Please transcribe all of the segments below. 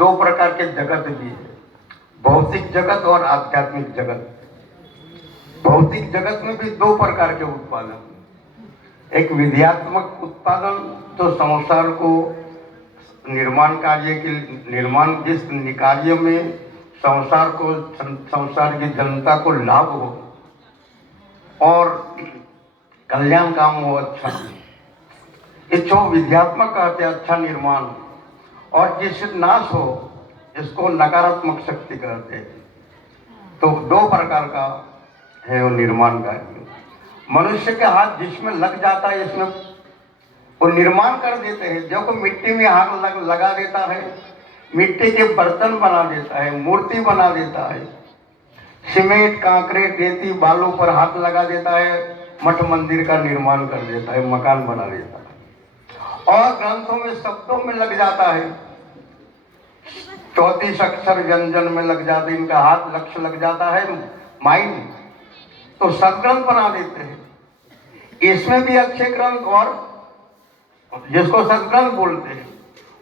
दो प्रकार के जगत भी है, भौतिक जगत और आध्यात्मिक जगत। भौतिक जगत में भी दो प्रकार के उत्पादन, एक विद्यात्मक उत्पादन तो संसार को निर्माण कार्य के निर्माण, जिस कार्य में संसार को, संसार की जनता को लाभ हो और कल्याण काम हो, अच्छा इच्छो विद्यात्मक कहते हैं, अच्छा निर्माण। और जिससे नाश हो इसको नकारात्मक शक्ति कहते हैं। तो दो प्रकार का है वो निर्माण कार्य। मनुष्य के हाथ जिसमें लग जाता है इसमें वो निर्माण कर देते हैं। जो को मिट्टी में हाथ लगा देता है, मिट्टी के बर्तन बना देता है, मूर्ति बना देता है, सीमेंट कंक्रीट रेती बालू पर हाथ लगा देता है, मठ मंदिर का निर्माण कर देता है, मकान बना देता है। और ग्रंथों में शब्दों में लग जाता है, 34 अक्षर व्यंजन में लग जाते, इनका हाथ लक्ष्य लग जाता है, माइंड, तो सदग्रंथ बना देते हैं। इसमें भी अच्छे ग्रंथ और जिसको सदग्रंथ बोलते हैं,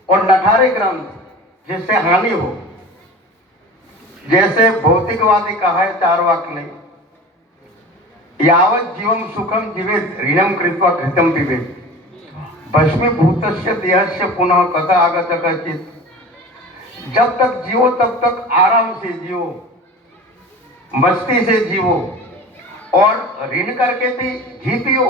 और नठारे ग्रंथ जिससे हानि हो। जैसे भौतिकवादी कहा है चार वाक्य ने, यावत जीवम सुखम जीवेत ऋणम कृत्वा घृतम पिबेत भस्मीभूतस्य देहस्य पुनः कथा आगत कचित। जब तक जियो तब तक आराम से जियो, मस्ती से जियो, और ऋण करके भी घी पियो।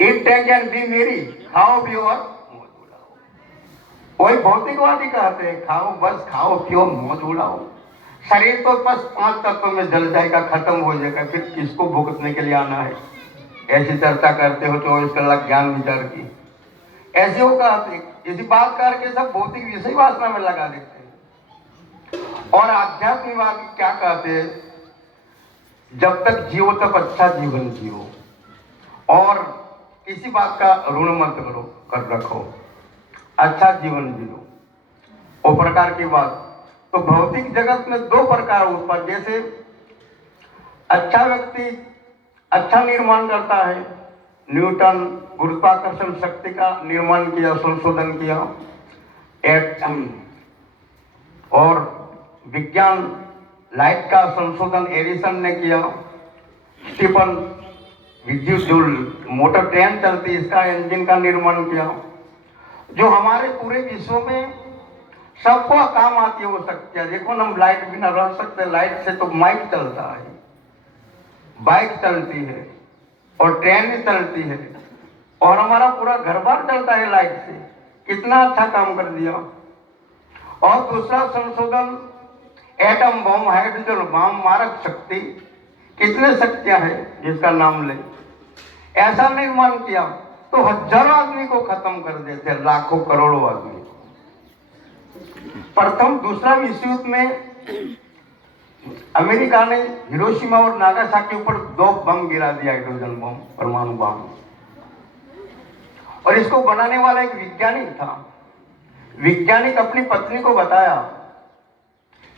ईट टेक एंड बी मेरी, खाओ पियो और मौज उड़ाओ। वही भौतिकवादी कहते हैं, खाओ बस, खाओ पियो मौज उड़ाओ। शरीर तो बस 5 तत्वों में जल जाएगा, खत्म हो जाएगा, फिर किसको भुगतने के लिए आना है। ऐसी चर्चा करते हो 24 कलाक ज्ञान विचार की, ऐसे वो कहते, इसी बात करके सब भौतिक विषय वासना में लगा देते हैं। और आध्यात्मिकवादी क्या कहते हैं, जब तक जियो तब अच्छा जीवन जियो और किसी बात का ऋण मत करो, कर रखो, अच्छा जीवन जियो, वो प्रकार की बात। तो भौतिक जगत में दो प्रकार उत्पन्न, जैसे अच्छा व्यक्ति अच्छा निर्माण करता है, न्यूटन गुरुत्वाकर्षण शक्ति का निर्माण किया, संशोधन किया, एटम और विज्ञान लाइट का संशोधन एडिसन ने किया, स्टीफन विद्युत जो मोटर ट्रेन चलती है इसका इंजन का निर्माण किया, जो हमारे पूरे विश्व में सबको काम आती है वो शक्तियां। देखो ना, हम लाइट बिना रह सकते, लाइट से तो माइक चलता है, बाइक चलती है और ट्रेन चलती है, और हमारा पूरा घर बार चलता है लाइट से। कितना अच्छा काम कर दिया। और दूसरा संशोधन एटम बम, हाइड्रोजन बम, मारक शक्ति, कितने शक्तियां हैं जिसका नाम ले, ऐसा निर्माण किया तो हजारों आदमी को खत्म कर देते, लाखों करोड़ों आदमी। प्रथम दूसरा विश्व युद्ध में अमेरिका ने हिरोशिमा और नागासाकी के ऊपर 2 बम गिरा दिया, हाइड्रोजन बम, परमाणु बम। और इसको बनाने वाला एक वैज्ञानिक था। वैज्ञानिक अपनी पत्नी को बताया,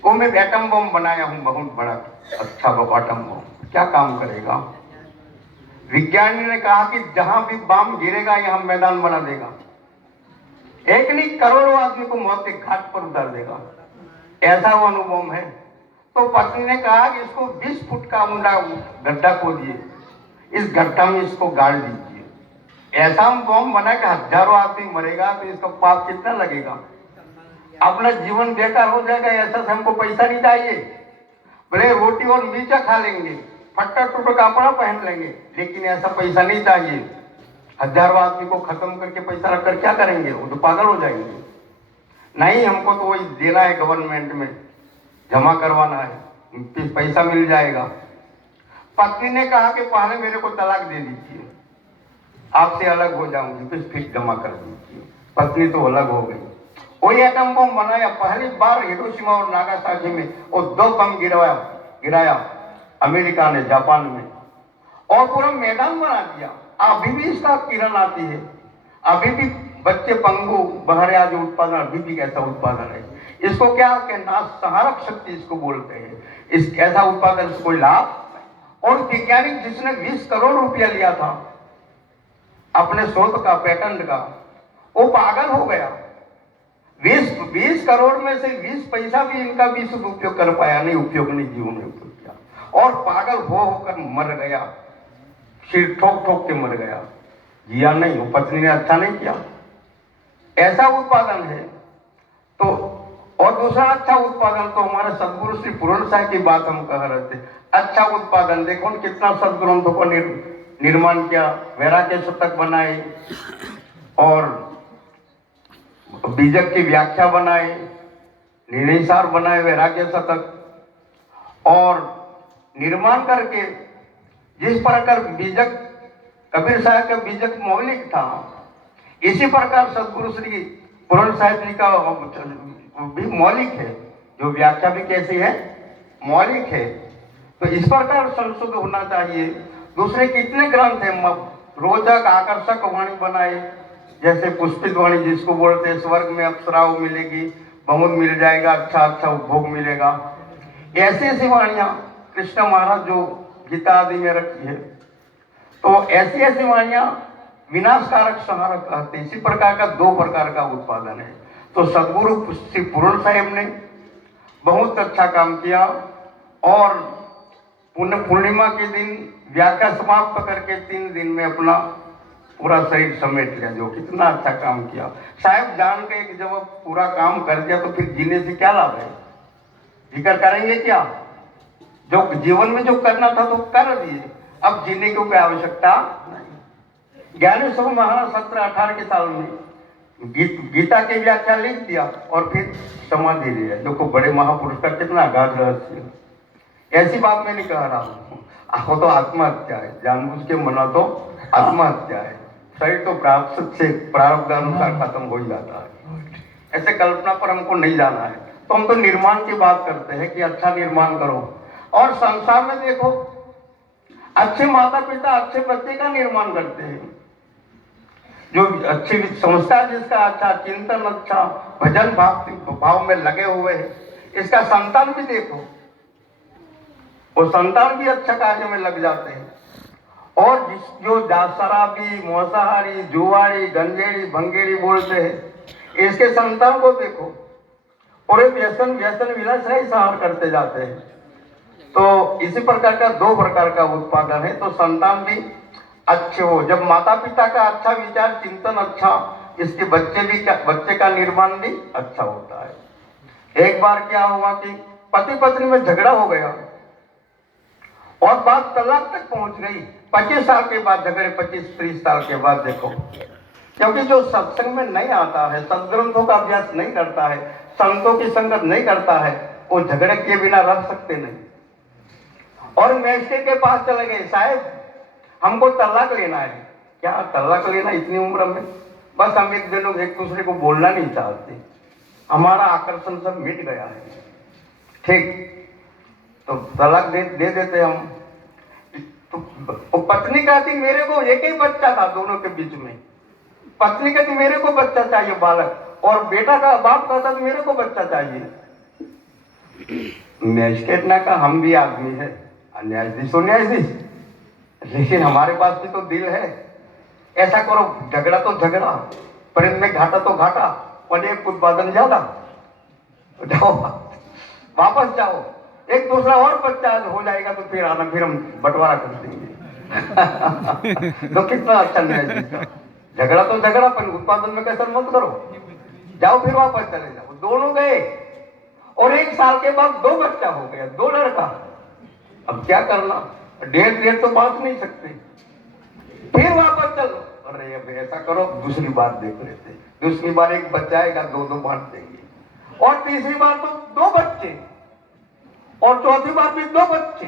वो मैं एटम बम बनाया हूं, बहुत बड़ा अच्छा एटम बम, क्या काम करेगा। विज्ञानी ने कहा कि जहां भी बम गिरेगा यहां मैदान बना देगा, एक नहीं करोड़ों आदमी को मौत के घाट पर उतार देगा, ऐसा वो अनुभव है। तो पत्नी ने कहा कि इसको 20 फुट का ऊंडा गड्ढा खोदिए, इस गड्ढा में इसको गाड़ दीजिए, ऐसा हम बम बना कि हजारों आदमी मरेगा तो इसका पाप कितना लगेगा, अपना जीवन बेकार हो जाएगा। ऐसा से हमको पैसा नहीं चाहिए, भले रोटी और मिर्चा खा लेंगे, फट्टा टूटा कपड़ा पहन लेंगे, लेकिन ऐसा पैसा नहीं चाहिए। हजारों आदमी को खत्म करके पैसा रखकर क्या करेंगे, वो तो पागल हो जाएंगे। नहीं, हमको तो वही देना है, गवर्नमेंट में जमा करवाना है, पैसा मिल जाएगा। पत्नी ने कहा कि पहले मेरे को तलाक दे दीजिए, आपसे अलग हो जाऊंगी, फिर जमा कर दीजिए। पत्नी तो अलग हो गई। वही एटम बम बनाया, पहली बार हिरोशिमा और नागासाकी में वो 2 बम गिराया अमेरिका ने, जापान में, और पूरा मैदान बना दिया। अभी भी इसका किरण आती है, अभी भी बच्चे पंगु बहरे आज उत्पादन, अभी भी कैसा उत्पादन है। इसको क्या कहना, संहारक शक्ति इसको बोलते हैं। इस ऐसा उत्पादन से कोई लाभ। और वैज्ञानिक जिसने 20 करोड़ रुपया लिया था अपने शोध का, पेटेंट का, वो पागल हो गया। 20 20 करोड़ में से 20 पैसा भी इनका भी सदुपयोग कर पाया नहीं, उपयोग नहीं, जीवन में उपयोग किया और पागल हो होकर मर गया, सिर ठोक ठोक के मर गया, जिया नहीं, वो पत्नी ने अच्छा नहीं किया। ऐसा उत्पादन है। तो और दूसरा अच्छा उत्पादन तो हमारे सदगुरु श्री पूर्ण साहब की बात हम कह रहे थे। अच्छा उत्पादन देखो कितना सदग्रंथों को निर्माण किया, वैराग्य शतक बनाए और बीजक की व्याख्या बनाए, निर्णयसार बनाए वैराग्य शतक और निर्माण करके जिस प्रकार बीजक कबीर साहब का बीजक मौलिक था, इसी प्रकार सदगुरु श्री पूर्ण साहिब जी का भी मौलिक है, जो व्याख्या भी कैसी है, मौलिक है। तो इस प्रकार संशोधन होना चाहिए। दूसरे कितने ग्रंथ हैं, रोचक आकर्षक वाणी बनाए, जैसे पुष्पित वाणी जिसको बोलते हैं, स्वर्ग में अप्सराओं मिलेगी, बहुत मिल जाएगा, अच्छा अच्छा उपभोग मिलेगा, ऐसी ऐसी वाणियां कृष्ण महाराज जो गीता आदि में रखी है। तो ऐसी ऐसी वाणियां विनाशकारक संहारक कहते हैं। इसी प्रकार का 2 प्रकार का उत्पादन है। तो सदगुरु श्री पूर्ण साहिब ने बहुत अच्छा काम किया और पूर्णिमा के दिन व्याख्या समाप्त करके 3 दिन में अपना पूरा शरीर समेट लिया। जो कितना अच्छा काम किया साहब, जान के कि जब पूरा काम कर दिया तो फिर जीने से क्या लाभ है, जिक्र करेंगे क्या? जो जीवन में जो करना था तो कर दिए, अब जीने की कोई आवश्यकता नहीं। ज्ञानेश्वर महाराज 17-18 के साल में गीता की व्याख्या लिख दिया और फिर समाधि लिया। जो को बड़े महापुरुष का कितना अगाध रहस्य। ऐसी बात मैं नहीं कह रहा हूँ, वो तो आत्महत्या है, जानबूझ के मना तो आत्महत्या है। शरीर तो प्राप्त से प्रारब्ध अनुसार खत्म हो ही जाता है। ऐसे कल्पना पर हमको नहीं जाना है। तो हम तो निर्माण की बात करते हैं कि अच्छा निर्माण करो। और संसार में देखो, अच्छे माता पिता अच्छे बच्चे का निर्माण करते हैं, जो अच्छी संस्कार जिसका अच्छा, चिंतन अच्छा, भजन भाव में लगे हुए हैं, इसका संतान भी देखो, वो संतान भी अच्छा कार्य में लग जाते हैं। और जो शराबी, मौसाहारी, जुआरी, गंजेड़ी, भंगेड़ी बोलते हैं, इसके संतान को देखो, पूरे व्यसन विलास ही सहार करते जाते हैं। तो इसी प्रकार का 2 प्रकार का उत्पादन है। तो संतान भी अच्छे हो, जब माता पिता का अच्छा विचार चिंतन अच्छा, इसके बच्चे का निर्माण भी अच्छा होता है। एक बार क्या हुआ कि पति पत्नी में झगड़ा हो गया और बात तलाक तक पहुंच गई। 25 साल के बाद झगड़े, 25-30 साल के बाद देखो, क्योंकि जो सत्संग में नहीं आता है, सदग्रंथों का अभ्यास नहीं करता है, संतों की संगत नहीं करता है, वो झगड़े के बिना रह सकते नहीं। और मैजिस्ट्रेट के पास चले गए, साहब हमको तलाक लेना है। क्या तलाक लेना इतनी उम्र में? बस हम एक दूसरे को बोलना नहीं चाहते, हमारा आकर्षण सब मिट गया है, ठीक, तो तलाक दे देते हम। तो पत्नी कहती मेरे को एक ही बच्चा था दोनों के बीच में, पत्नी कहती मेरे को बच्चा चाहिए बालक, और बेटा का बाप कहता तो मेरे को बच्चा चाहिए। मैजिस्ट्रेट ने कहा हम भी आदमी है, न्यायाधीश हो न्यायाधीश, लेकिन हमारे पास भी तो दिल है। ऐसा करो, झगड़ा तो झगड़ा, प्रेम में घाटा तो घाटा, और एक उत्पादन ज्यादा, जाओ वापस जाओ, एक दूसरा और बच्चा हो जाएगा तो फिर आना, फिर हम बंटवारा कर देंगे। तो कितना अच्छा न्यायाधीश का। झगड़ा तो झगड़ा, पर उत्पादन में कैसे मत करो, जाओ फिर वापस चले जाओ। दोनों गए और 1 साल के बाद 2 बच्चा हो गया, 2 लड़का। अब क्या करना, डेढ़ तो बांट नहीं सकते, फिर वापस चलो। अरे अब ऐसा करो, दूसरी बार देख लेते, दूसरी बार 1 बच्चा आएगा, 2 बांट देंगे, और तीसरी बार तो 2 बच्चे, और चौथी बार भी 2 बच्चे,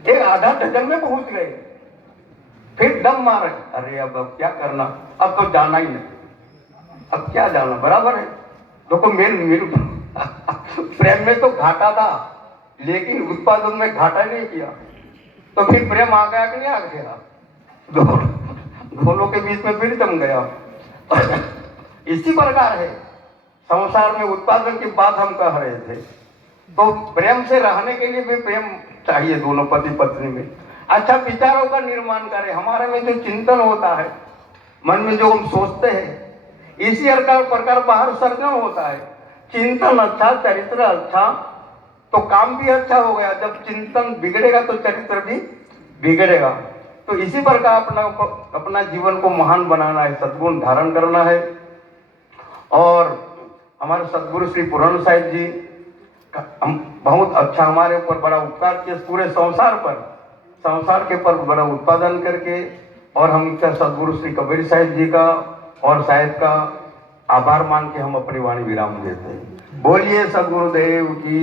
एक आधा डजन में पहुंच गए। फिर दम मारे, अरे अब क्या करना, अब तो जाना ही नहीं, अब क्या जाना, बराबर है। देखो मेरे प्रेम में तो घाटा था, लेकिन उत्पादन में घाटा नहीं किया, तो फिर प्रेम आ गया कि नहीं आ गया, दोनों के बीच में फिर जम गया। इसी प्रकार है संसार में उत्पादन की बात हम कह रहे थे। तो प्रेम से रहने के लिए भी प्रेम चाहिए दोनों पति पत्नी में। अच्छा विचारों का निर्माण करें, हमारे में जो चिंतन होता है, मन में जो हम सोचते हैं, इसी प्रकार बाहर सर्जन होता है। चिंतन अच्छा, चरित्र अच्छा, तो काम भी अच्छा हो गया। जब चिंतन बिगड़ेगा तो चरित्र भी बिगड़ेगा। तो इसी प्रकार अपना जीवन को महान बनाना है, सद्गुण धारण करना है। और हमारे सदगुरु श्री पूर्ण साहिब जी हम बहुत अच्छा हमारे ऊपर बड़ा उपकार किए, पूरे संसार के पर बड़ा उत्पादन करके। और हम क्या सदगुरु श्री कबीर साहिब जी का और साहिब का आभार मान के हम अपनी वाणी विराम देते हैं। बोलिए सदगुरुदेव की।